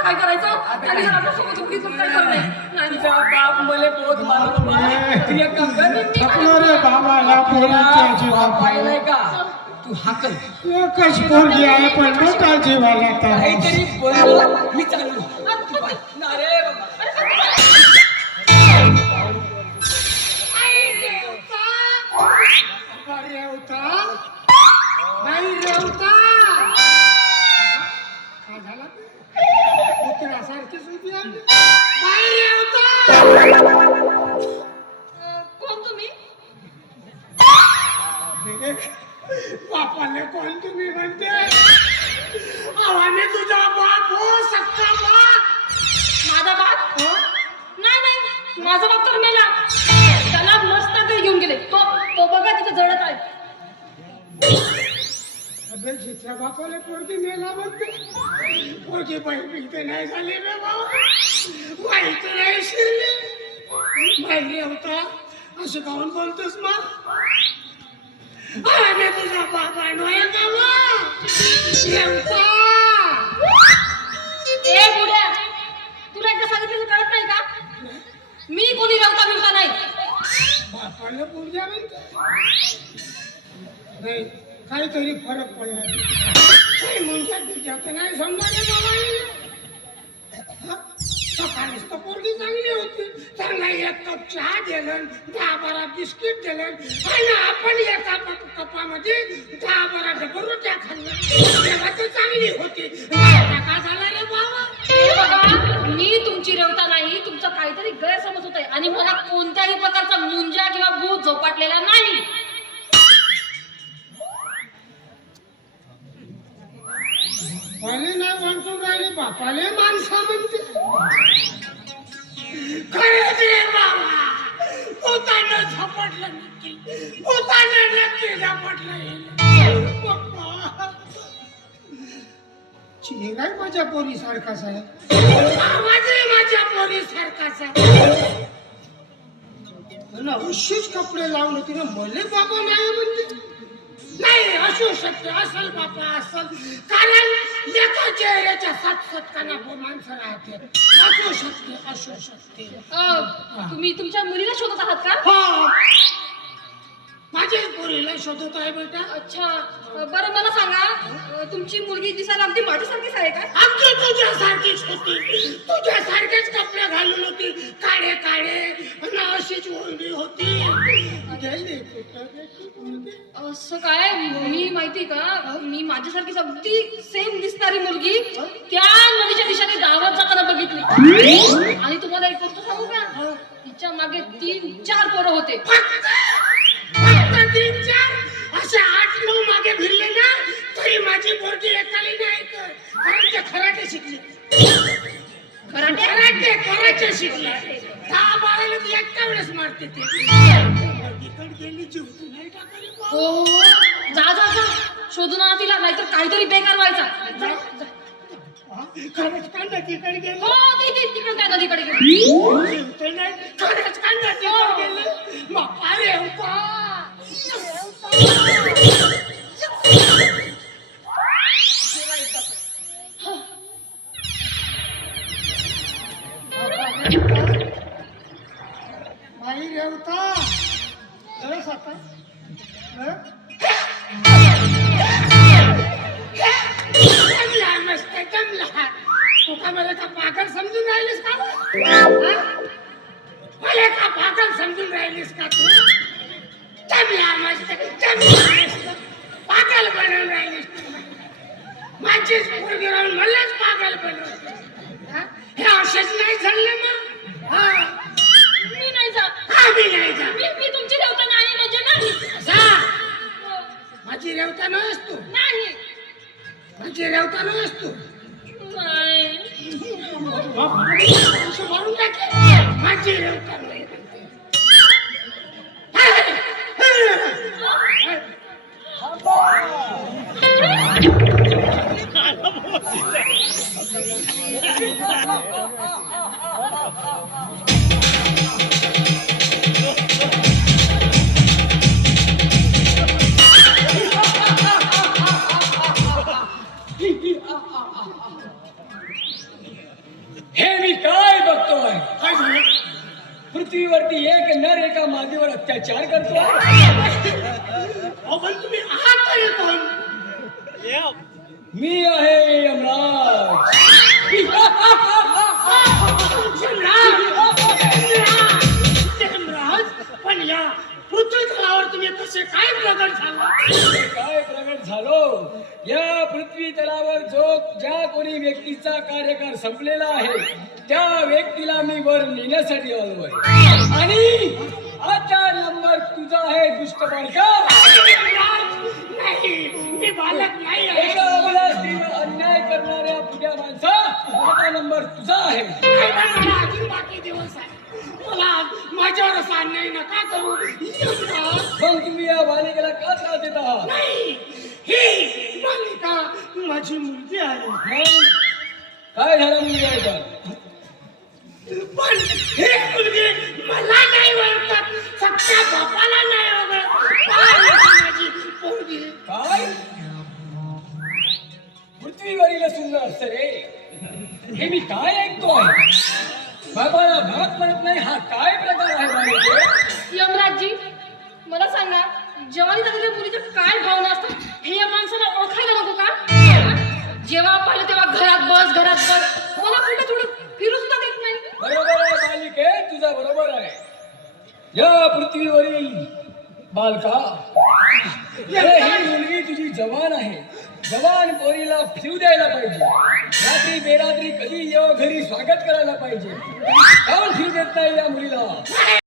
आता काय करायचं? आणि जर आपल्यासोबत चुकी तर काय करणार? तुझा बाप मले बहुत मारतो बा. तू एक काम कर. थकलो रे बाबाला पोरीच्या जीवाला. पाहिलंय का तू हाकल एकच पोरगी आहे पण मोठा जीवाला तर काहीतरी बोल. मी चाललो तू पाय. ना रे बाबा. रेवता बाई रेवता काय झालं कुत्र्यासारखीच उभी आहे बाई रेवता कोण तुम्ही? बापाने कोण तुम्ही म्हणते आवाने तुझा बाप हो सक्का बाप माझा बाप? हो? नाही माझा बाप तर मेला. त्याला मस्त घरी घेऊन गेले. तो बघा तिथे जळत आहे. अबे जिथल्या बापाला पोरगी मेला म्हणते पोरगी बहीण ते नाही झाली रे बाबा माहित नाही शिरली माहिती होता असं काऊन बोलतोस मग आम्ही तुझा बाबा नव्हे का रेवता ए बुड्या, तुला एकदा सांगितलं कळत नाही का? मी कोणी रवता बिवता नाही. बापाला पोरग्या म्हणते नाही काहीतरी फरक पडला काही मुलगा तुझ्यात नाही समजा सकाळीच तर पोरगी चांगली होती त्यांना एक कप चहा दिलं 10-12 बिस्किट दिलं आणि आपण एका कपामध्ये 10-12 डबल रोट्या खाल्ल्या तेव्हा ते चांगली होती का झाला रे बाबा हे बघा, मी तुमची रेवता नाही. तुमचं काहीतरी गैरसमज होत आहे आणि मला कोणत्याही प्रकारचा मुंजा किंवा भूत झोपाटलेला नाही. पाले नाही वाटून राहिले बापाले माणसा म्हणते खरंच रे बाबा पोतानं झपटलं नक्की पोतानं नक्की झपटलं चेहराही माझ्या पोरी सारखाच आहे आवाजही माझ्या पोरी सारखाच आहे अशीच कपडे लावून तिने मले बाबा नाही म्हणते नाही असू शकते असल बापा असल कारण एका चेहऱ्याच्या 7 काना माणसं राहते असू शकते तुम्ही तुमच्या मुलीला शोधत आहात का? हो माझ्याच पोरीला शोधत आहे बेटा अच्छा, बरं मला सांगा, तुमची मुलगी दिसायला अगदी माझ्यासारखीच आहे का? अगदी तुझ्यासारखीच होती तुझ्यासारखेच कपडे घालून होती काळे काळे अशीच ओळणी होती असं काय? मी माहिती का, मी माझ्यासारखीच अगदी सेम दिसणारी मुलगी त्या नदीच्या दिशेने गावात जाताना बघितली आणि तुम्हाला एक गोष्ट सांगू का, तिच्या मागे 3-4 पोरं होते. फक्त 3-4 असे 8-9 मागे फिरले ना तरी माझी पोरगी एकाली नाही कारण ते कराटे शिकली कराटे शिकली 10-12 ती एका वेळेस मारते ते गेली जीवतू नाही टाकली हो जा शोधून आणा तिला, नाहीतर काहीतरी बेकार व्हायचा. खरंच कांदा तिकडे गेली हो तिकडून त्या नदीकडे गेली. खरंच कांदा तिकडे गेली बापा रे बाई रेवता आता जमला मस्त जमला तू का मला का पागल समजून राहिलीस का मला का पागल समजून राहिलीस का तू जमला मस्त जमला पागल बनवून राहिलीस माझीच पोरगी राहून मलाच पागल बनवून हे असेच नाही झाले मग मी नाही जात. आम्ही नाही जा मी तुमची रेवता नाही म्हणजे नाही. जा माझी रेवता नस तू नाही माझी रेवता नस तू नाही. मारून टाके माझी रेवता नाही पृथ्वीवरती एक नर एका मादीवर अत्याचार करतो. अहो, पण तुम्ही आहात तरी कोण? मी आहे यमराज. यमराज, पण या पृथ्वी तलावर तुम्ही कसे काय प्रगट झाला? काय प्रगट झालो? या पृथ्वी तलावर जो ज्या कोणी व्यक्तीचा कार्यकाळ संपलेला आहे त्या व्यक्तीला मी वर नेण्यासाठी आलो आहे. आणि आता नंबर तुझा आहे दुष्ट बालका. नाही, मी बालक नाही आहे. एका अबला स्त्रीवर अन्याय करणाऱ्या पुढ्या माणसा आता नंबर तुझा आहे. नाही, पण मला अजून बाकी दिवस आहे. मला माझ्यावर असा अन्याय नका करू. यमराज, मग तुम्ही या बालिकेला का त्रास देत आहात? नाही, ही बालिका माझी मुलगी आहे. मग काय झालं मुलगी आहे का? पण हे मुलगी मला नाही ओळखत, सख्या बापाला नाही ओळखत. काय आहे माझी पोरगी? काय पृथ्वीवरील सुंदर अप्सरे, हे मी काय ऐकतो आहे? बाबाला भाग म्हणत नाही हा काय प्रकार आहे बालिके? यमराजजी, मला सांगा, जवानी झालेल्या मुलीच्या काय भावना असतात हे या माणसाला ओळखायला नको का? जेव्हा पाहिलं तेव्हा घरात बस, घरात बस. मला कुठे थोडं फिरू सुद्धा देत नाही. बरोबर आहे बालिके, तुझा बरोबर आहे. या पृथ्वीवरील बालका, ही मुलगी तुझी जवान आहे. जवान पोरीला फिरू द्यायला पाहिजे. रात्री बेरात्री कधी येऊ घरी स्वागत करायला पाहिजे. काऊन फिरू देत नाही या मुलीला?